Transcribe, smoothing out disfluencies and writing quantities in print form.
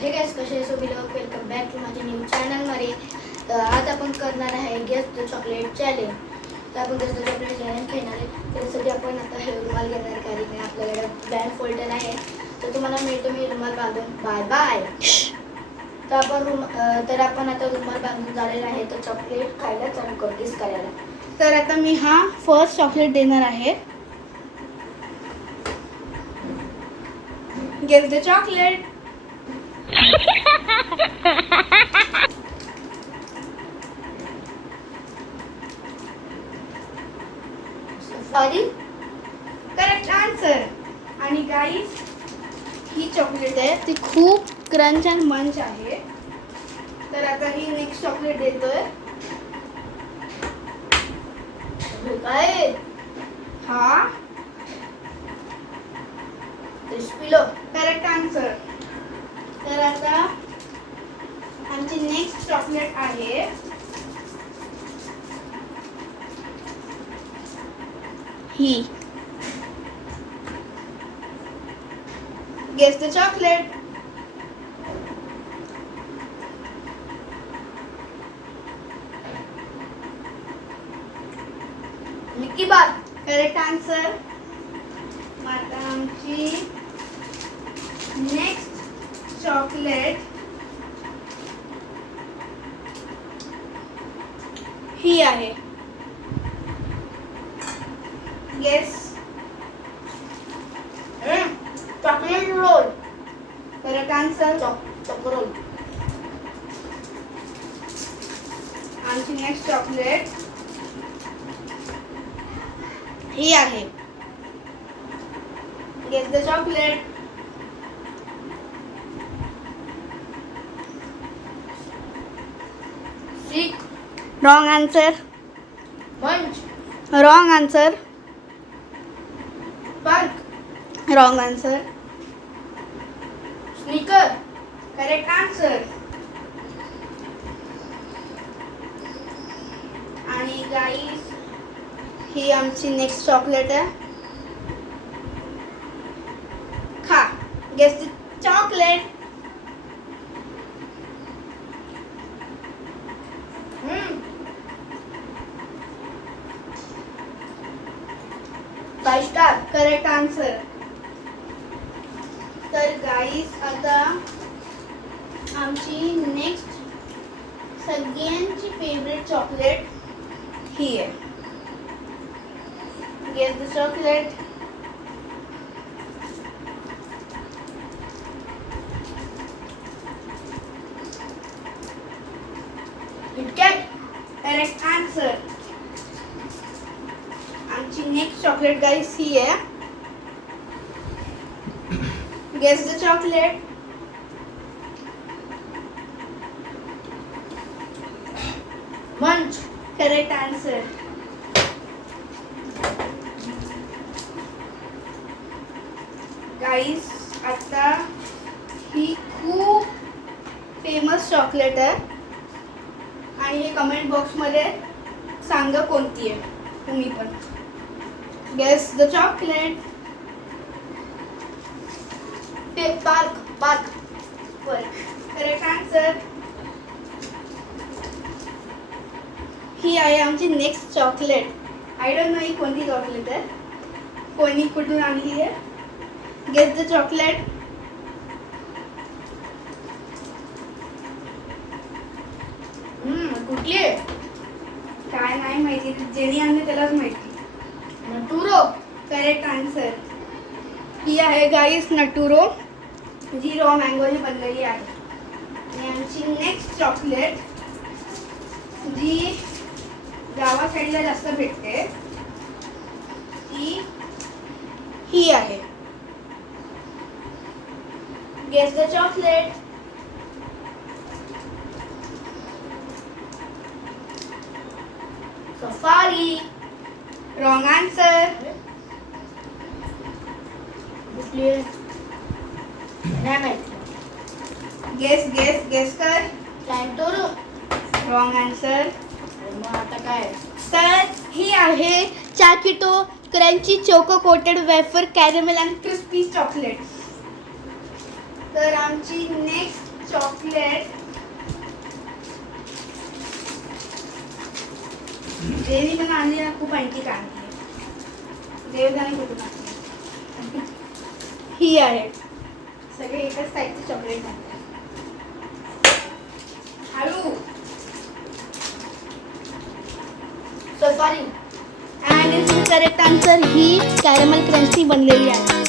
Hey guys कसे so बिलोग welcome back to माझ्या new चॅनलमध्ये. तर आज आपण करणार आहे गेस द चॉकलेट चॅलेंज. तर आपण गेस द चॉकलेट चॅलेंज खेळणार आहे. त्यासाठी आपण आता हे रुमाल घेणार कारण की आपल्याकडे ब्लँड फोल्डर आहे. तर तुम्हाला मिळतो मी रुमाल बांधून. Bye bye. तर आपण आता रुमाल बांधून झालेला आहे. तर चॉकलेट खायला चालू करतेस करायला. तर आता मी हा फर्स्ट चॉकलेट देणार आहे. Guess the chocolate. Sorry, correct answer. आणि गाईज ही चॉकलेट आहे ती खूप क्रंच अँड मंच आहे. तर आता ही नेक्स्ट चॉकलेट देतोय. काय हा क्रिस्पीलो. Correct answer. तर आता आमची नेक्स्ट चॉकलेट आहे ही. Guess the chocolate. Milky Bar. Correct answer. आता आमची नेक्स्ट चॉकलेट ही आहे. Guess. Chocolate roll. Correct answer. Chocoroll. आमची नेक्स्ट चॉकलेट ही आहे. Guess the chocolate. सीक. Wrong answer. Munch. Wrong answer. Perk. Wrong answer. Snicker. Correct answer. आणि guys ही आमची नेक्स्ट चॉकलेट आहे. खा. Guess the chocolate. Five Star. Correct answer. तर गाईस आता आमची नेक्स्ट सगळ्यांची फेवरेट चॉकलेट ही आहे. Guess the chocolate. KitKat. Correct answer. आमची नेक्स्ट चॉकलेट गाईस ही आहे. Guess the chocolate. Munch. Correct answer. Guys आता ही खूप फेमस चॉकलेट आहे आणि हे कमेंट बॉक्समध्ये सांगा कोणती आहे तुम्ही पण. Guess the chocolate. Perk. Perk. Correct answer. ही आहे आमची next chocolate. I don't know ही कोणती चॉकलेट आहे, कोणी कुठून आणली आहे. Guess the chocolate. कुठली आहे? काय नाही माहिती, जेनी आणली त्यालाच माहिती. नटुरो. Correct answer. ही आहे गाईस नटुरो, जी रॉ मँगोने बनलेली आहे. आणि आमची नेक्स्ट चॉकलेट जी गावा साईडला जास्त भेटते ती ही आहे. Guess the chocolate. Safari. Wrong answer. कुठली आहे? नाही माहिती. गेस गेस गेस कर. सॅन्टोरो. Wrong answer. मग आता काय? तर ही आहे चाकिटो crunchy choco coated wafer caramel and crispy chocolate. तर आमची नेक्स्ट चॉकलेट देवी पण आणली ना, खूप आणखी आणली. देवदाने कुठून आणली? ही आहे. सगळे एकाच टाईपचे चॉकलेट आणतात. हळू. Safari. And is correct answer. He caramel crunchy बनलेली आहे.